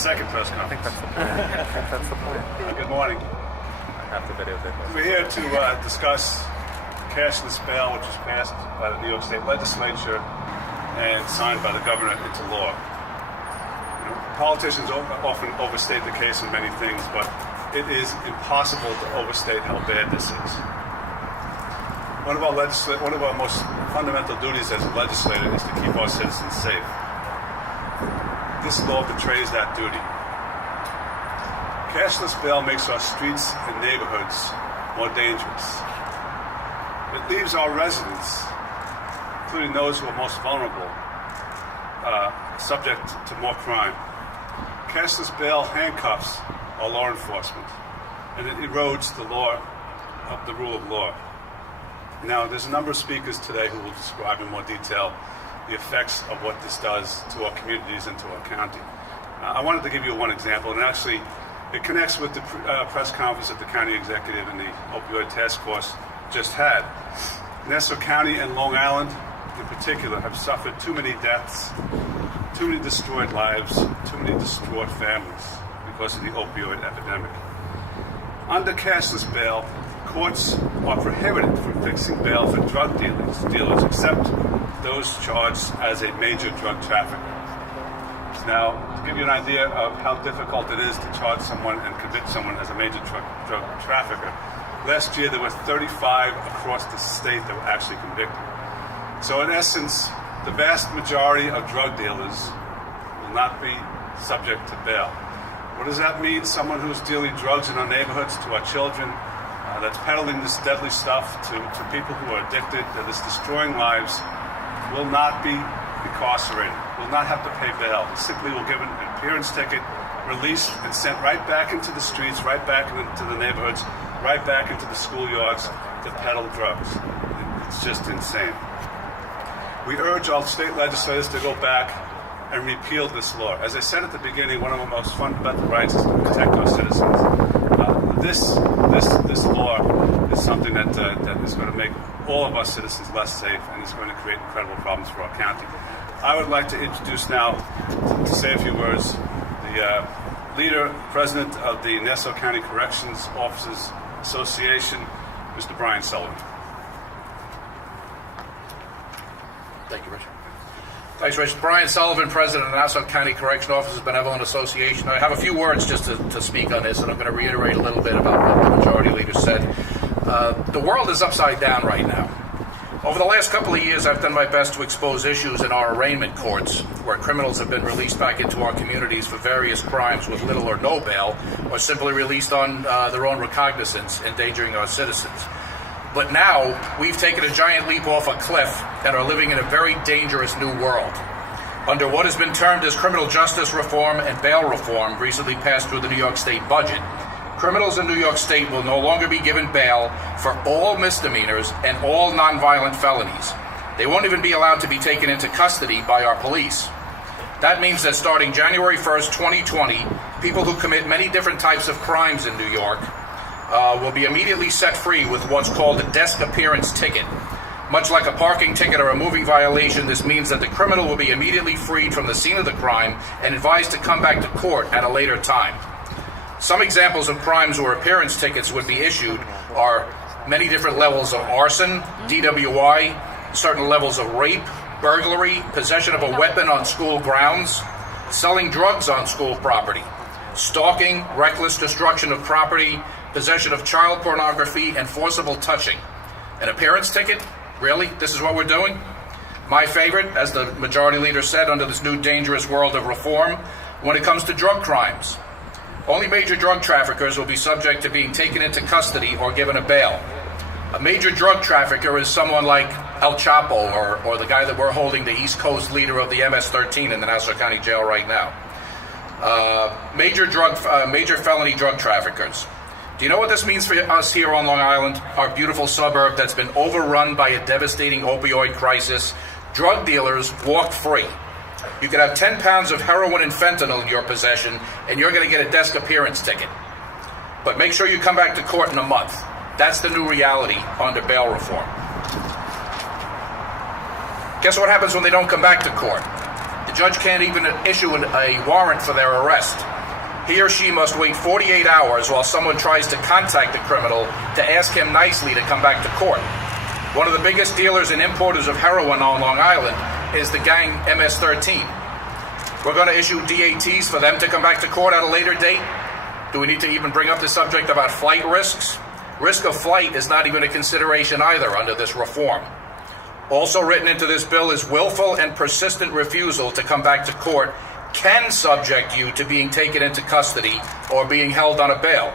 second press conference. I think that's the point. Good morning. I have to videotape this. We're here to discuss cashless bail, which was passed by the New York State Legislature and signed by the governor into law. Politicians often overstate the case in many things, but it is impossible to overstate how bad this is. One of our most fundamental duties as a legislator is to keep our citizens safe. This law betrays that duty. Cashless bail makes our streets and neighborhoods more dangerous. It leaves our residents, including those who are most vulnerable, subject to more crime. Cashless bail handcuffs our law enforcement, and it erodes the rule of law. Now, there's a number of speakers today who will describe in more detail the effects of what this does to our communities and to our county. I wanted to give you one example, and actually it connects with the press conference that the county executive and the opioid task force just had. Nassau County and Long Island in particular have suffered too many deaths, too many destroyed lives, too many distraught families because of the opioid epidemic. Under cashless bail, courts are prohibited from fixing bail for drug dealers except those charged as a major drug trafficker. Now, to give you an idea of how difficult it is to charge someone and convict someone as a major drug trafficker, last year there were 35 across the state that were actually convicted. So in essence, the vast majority of drug dealers will not be subject to bail. What does that mean? Someone who's dealing drugs in our neighborhoods, to our children, that's peddling this deadly stuff to people who are addicted, that is destroying lives, will not be incarcerated, will not have to pay bail. They simply will give an appearance ticket, released, and sent right back into the streets, right back into the neighborhoods, right back into the schoolyards to peddle drugs. It's just insane. We urge all state legislators to go back and repeal this law. As I said at the beginning, one of our most fundamental rights is to protect our citizens. This law is something that is going to make all of our citizens less safe and is going to create incredible problems for our county. I would like to introduce now, to say a few words, the president of the Nassau County Corrections Officers Association, Mr. Brian Sullivan. Thank you, Richard. Thanks, Rich. Brian Sullivan, President of the Nassau County Correctional Officers Benevolent Association. I have a few words just to speak on this, and I'm going to reiterate a little bit about what the majority leader said. The world is upside down right now. Over the last couple of years, I've done my best to expose issues in our arraignment courts, where criminals have been released back into our communities for various crimes with little or no bail, or simply released on their own recognizance, endangering our citizens. But now, we've taken a giant leap off a cliff and are living in a very dangerous new world. Under what has been termed as criminal justice reform and bail reform, recently passed through the New York State budget, criminals in New York State will no longer be given bail for all misdemeanors and all nonviolent felonies. They won't even be allowed to be taken into custody by our police. That means that starting January 1st, 2020, people who commit many different types of crimes in New York will be immediately set free with what's called a desk appearance ticket. Much like a parking ticket or a moving violation, this means that the criminal will be immediately freed from the scene of the crime and advised to come back to court at a later time. Some examples of crimes where appearance tickets would be issued are many different levels of arson, DWI, certain levels of rape, burglary, possession of a weapon on school grounds, selling drugs on school property, stalking, reckless destruction of property, possession of child pornography, and forcible touching. An appearance ticket? Really? This is what we're doing? My favorite, as the majority leader said, under this new dangerous world of reform, when it comes to drug crimes. Only major drug traffickers will be subject to being taken into custody or given a bail. A major drug trafficker is someone like El Chapo or the guy that we're holding, the East Coast leader of the MS-13 in the Nassau County Jail right now. Major felony drug traffickers. Do you know what this means for us here on Long Island, our beautiful suburb that's been overrun by a devastating opioid crisis? Drug dealers walk free. You could have 10 pounds of heroin and fentanyl in your possession, and you're going to get a desk appearance ticket. But make sure you come back to court in a month. That's the new reality under bail reform. Guess what happens when they don't come back to court? The judge can't even issue a warrant for their arrest. He or she must wait 48 hours while someone tries to contact the criminal to ask him nicely to come back to court. One of the biggest dealers and importers of heroin on Long Island is the gang MS-13. We're going to issue DATs for them to come back to court at a later date. Do we need to even bring up the subject about flight risks? Risk of flight is not even a consideration either under this reform. Also written into this bill is willful and persistent refusal to come back to court can subject you to being taken into custody or being held on a bail.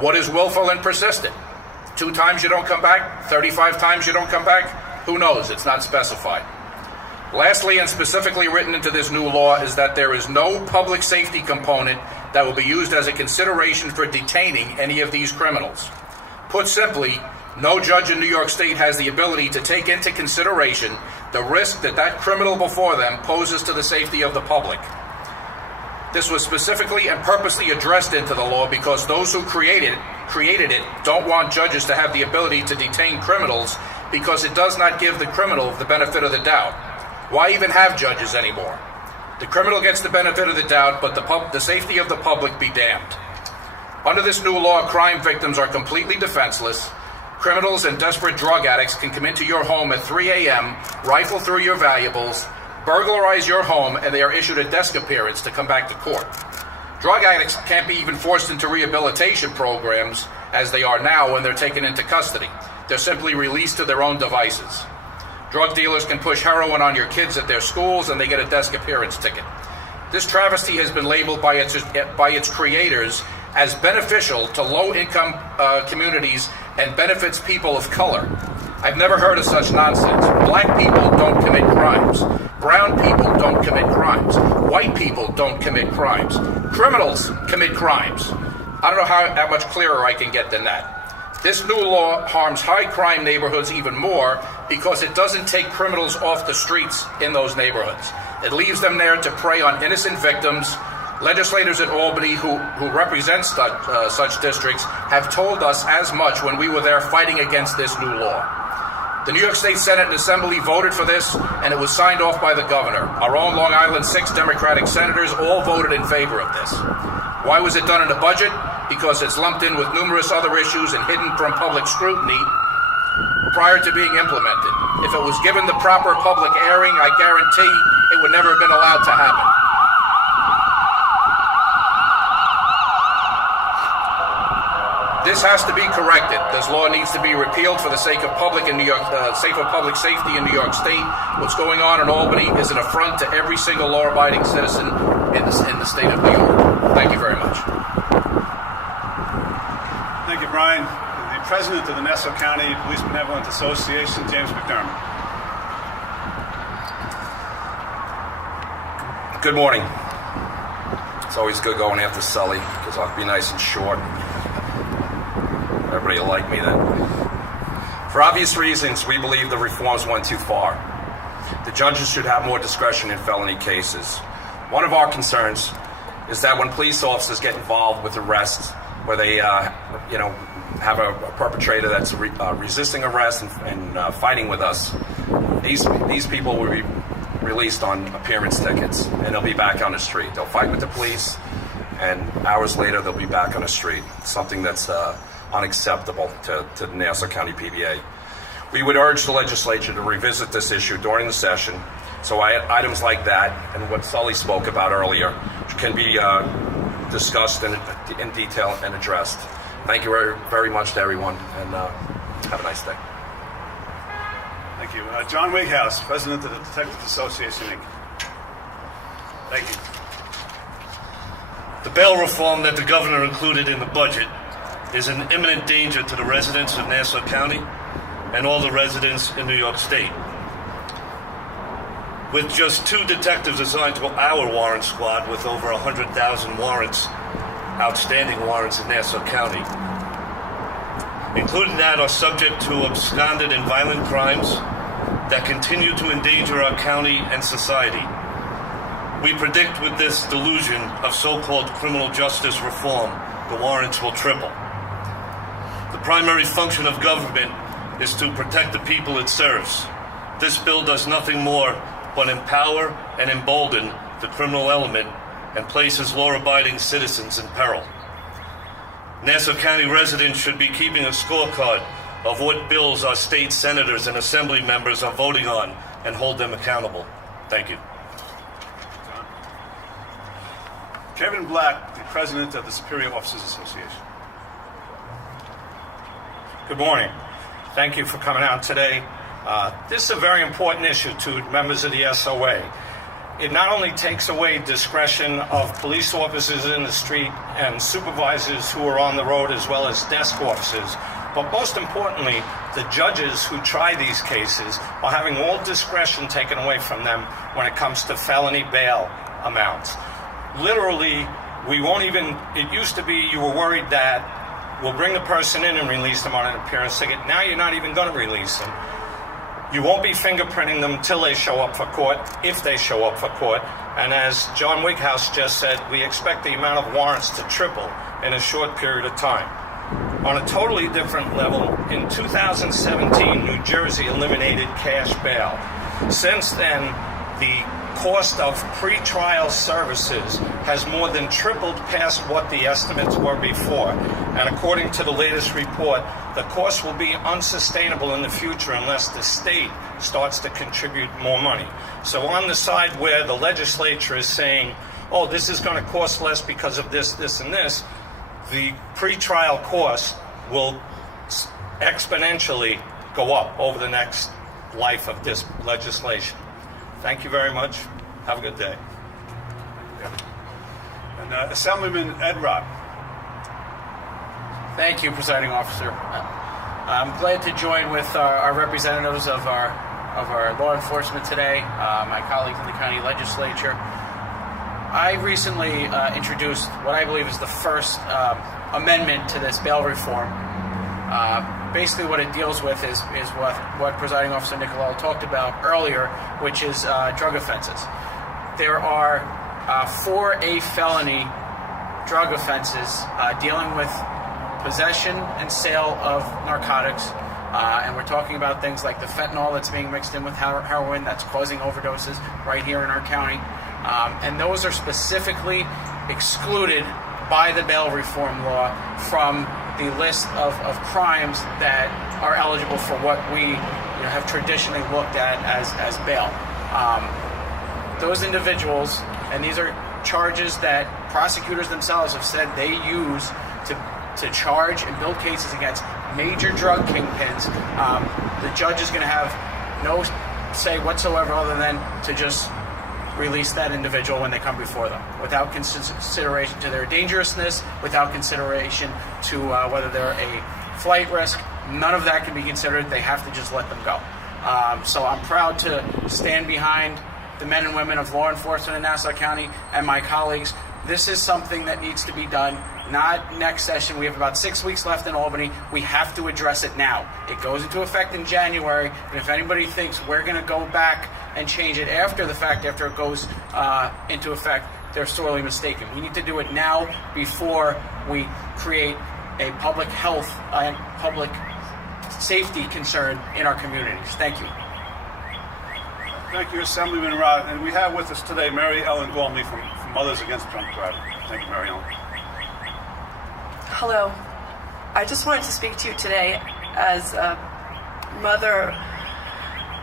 What is willful and persistent? 2 times you don't come back? 35 times you don't come back? Who knows? It's not specified. Lastly, and specifically written into this new law, is that there is no public safety component that will be used as a consideration for detaining any of these criminals. Put simply, no judge in New York State has the ability to take into consideration the risk that that criminal before them poses to the safety of the public. This was specifically and purposely addressed into the law because those who created it don't want judges to have the ability to detain criminals because it does not give the criminal the benefit of the doubt. Why even have judges anymore? The criminal gets the benefit of the doubt, but the safety of the public be damned. Under this new law, crime victims are completely defenseless. Criminals and desperate drug addicts can come into your home at 3 a.m., rifle through your valuables, burglarize your home, and they are issued a desk appearance to come back to court. Drug addicts can't be even forced into rehabilitation programs as they are now when they're taken into custody. They're simply released to their own devices. Drug dealers can push heroin on your kids at their schools and they get a desk appearance ticket. This travesty has been labeled by its creators as beneficial to low-income communities and benefits people of color. I've never heard of such nonsense. Black people don't commit crimes. Brown people don't commit crimes. White people don't commit crimes. Criminals commit crimes. I don't know how much clearer I can get than that. This new law harms high-crime neighborhoods even more because it doesn't take criminals off the streets in those neighborhoods. It leaves them there to prey on innocent victims. Legislators in Albany who represent such districts have told us as much when we were there fighting against this new law. The New York State Senate and Assembly voted for this, and it was signed off by the governor. Our own Long Island 6 Democratic senators all voted in favor of this. Why was it done in the budget? Because it's lumped in with numerous other issues and hidden from public scrutiny prior to being implemented. If it was given the proper public airing, I guarantee it would never have been allowed to happen. This has to be corrected. This law needs to be repealed for the sake of public safety in New York State. What's going on in Albany is an affront to every single law-abiding citizen in the state of New York. Thank you very much. Thank you, Brian. The president of the Nassau County Police Benevolent Association, James McDermott. Good morning. It's always good going after Sully because I'll be nice and short. Everybody will like me then. For obvious reasons, we believe the reforms went too far. The judges should have more discretion in felony cases. One of our concerns is that when police officers get involved with arrests, where they, have a perpetrator that's resisting arrest and fighting with us, these people will be released on appearance tickets, and they'll be back on the street. They'll fight with the police, and hours later they'll be back on the street. Something that's unacceptable to the Nassau County PBA. We would urge the legislature to revisit this issue during the session so items like that and what Sully spoke about earlier can be discussed in detail and addressed. Thank you very, very much to everyone, and have a nice day. Thank you. John Wighouse, president of the Detectives Association, Inc. Thank you. The bail reform that the governor included in the budget is an imminent danger to the residents of Nassau County and all the residents in New York State. With just 2 detectives assigned to our warrant squad with over 100,000 warrants, outstanding warrants in Nassau County, including that are subject to absconded and violent crimes that continue to endanger our county and society. We predict with this delusion of so-called criminal justice reform, the warrants will triple. The primary function of government is to protect the people it serves. This bill does nothing more but empower and embolden the criminal element and places law-abiding citizens in peril. Nassau County residents should be keeping a scorecard of what bills our state senators and assembly members are voting on and hold them accountable. Thank you. Kevin Black, the president of the Superior Officers Association. Good morning. Thank you for coming out today. This is a very important issue to members of the SOA. It not only takes away discretion of police officers in the street and supervisors who are on the road, as well as desk officers, but most importantly, the judges who try these cases are having all discretion taken away from them when it comes to felony bail amounts. Literally, we won't even, it used to be you were worried that we'll bring the person in and release them on an appearance ticket. Now you're not even going to release them. You won't be fingerprinting them till they show up for court, if they show up for court. And as John Wighouse just said, we expect the amount of warrants to triple in a short period of time. On a totally different level, in 2017, New Jersey eliminated cash bail. Since then, the cost of pretrial services has more than tripled past what the estimates were before. And according to the latest report, the cost will be unsustainable in the future unless the state starts to contribute more money. So on the side where the legislature is saying, oh, this is going to cost less because of this, this, and this, the pretrial cost will exponentially go up over the next life of this legislation. Thank you very much. Have a good day. And Assemblyman Ed Robb. Thank you, Presiding Officer. I'm glad to join with our representatives of our law enforcement today, my colleagues in the county legislature. I recently introduced what I believe is the first amendment to this bail reform. Basically what it deals with is what Presiding Officer Nicolau talked about earlier, which is drug offenses. There are 4A felony drug offenses dealing with possession and sale of narcotics, and we're talking about things like the fentanyl that's being mixed in with heroin that's causing overdoses right here in our county, and those are specifically excluded by the bail reform law from the list of crimes that are eligible for what we have traditionally looked at as bail. Those individuals, and these are charges that prosecutors themselves have said they use to charge and build cases against major drug kingpins. The judge is going to have no say whatsoever other than to just release that individual when they come before them, without consideration to their dangerousness, without consideration to whether they're a flight risk. None of that can be considered. They have to just let them go. So I'm proud to stand behind the men and women of law enforcement in Nassau County and my colleagues. This is something that needs to be done, not next session. We have about 6 weeks left in Albany. We have to address it now. It goes into effect in January, and if anybody thinks we're going to go back and change it after the fact, after it goes into effect, they're sorely mistaken. We need to do it now before we create a public health and public safety concern in our communities. Thank you. Thank you, Assemblyman Robb. And we have with us today Mary Ellen Gormley from Mothers Against Drunk Driving. Thank you, Mary Ellen. Hello. I just wanted to speak to you today as a mother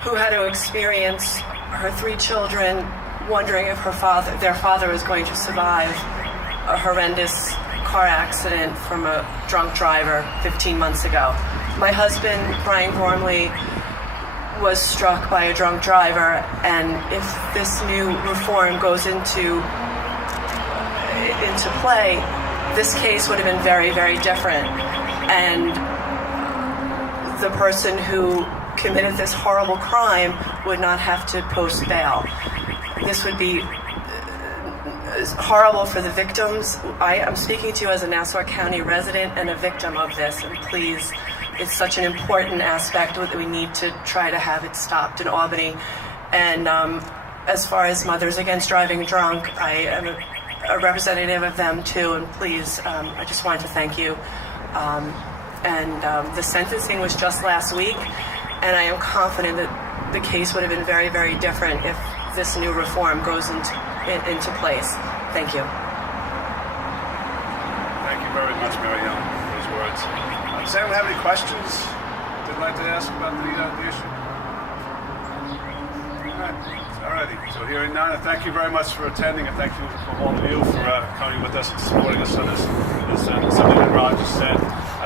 who had to experience her 3 children wondering if their father is going to survive a horrendous car accident from a drunk driver 15 months ago. My husband, Brian Gormley, was struck by a drunk driver, and if this new reform goes into play, this case would have been very, very different. And the person who committed this horrible crime would not have to post bail. This would be horrible for the victims. I am speaking to you as a Nassau County resident and a victim of this, and please, it's such an important aspect that we need to try to have it stopped in Albany. And as far as Mothers Against Driving Drunk, I am a representative of them too, and please, I just wanted to thank you. The sentencing was just last week, and I am confident that the case would have been very, very different if this new reform goes into place. Thank you. Thank you very much, Mary Ellen, for those words. Does anyone have any questions they'd like to ask about the issue? All righty. So hearing none, and thank you very much for attending, and thank you from all of you for coming with us and supporting us on this. Something that Ron just said,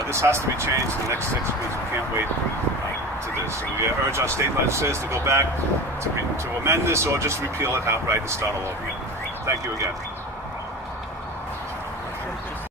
this has to be changed in the next 6 weeks. We can't wait to this. So we urge our state legislators to go back to amend this or just repeal it outright and start all over again. Thank you again.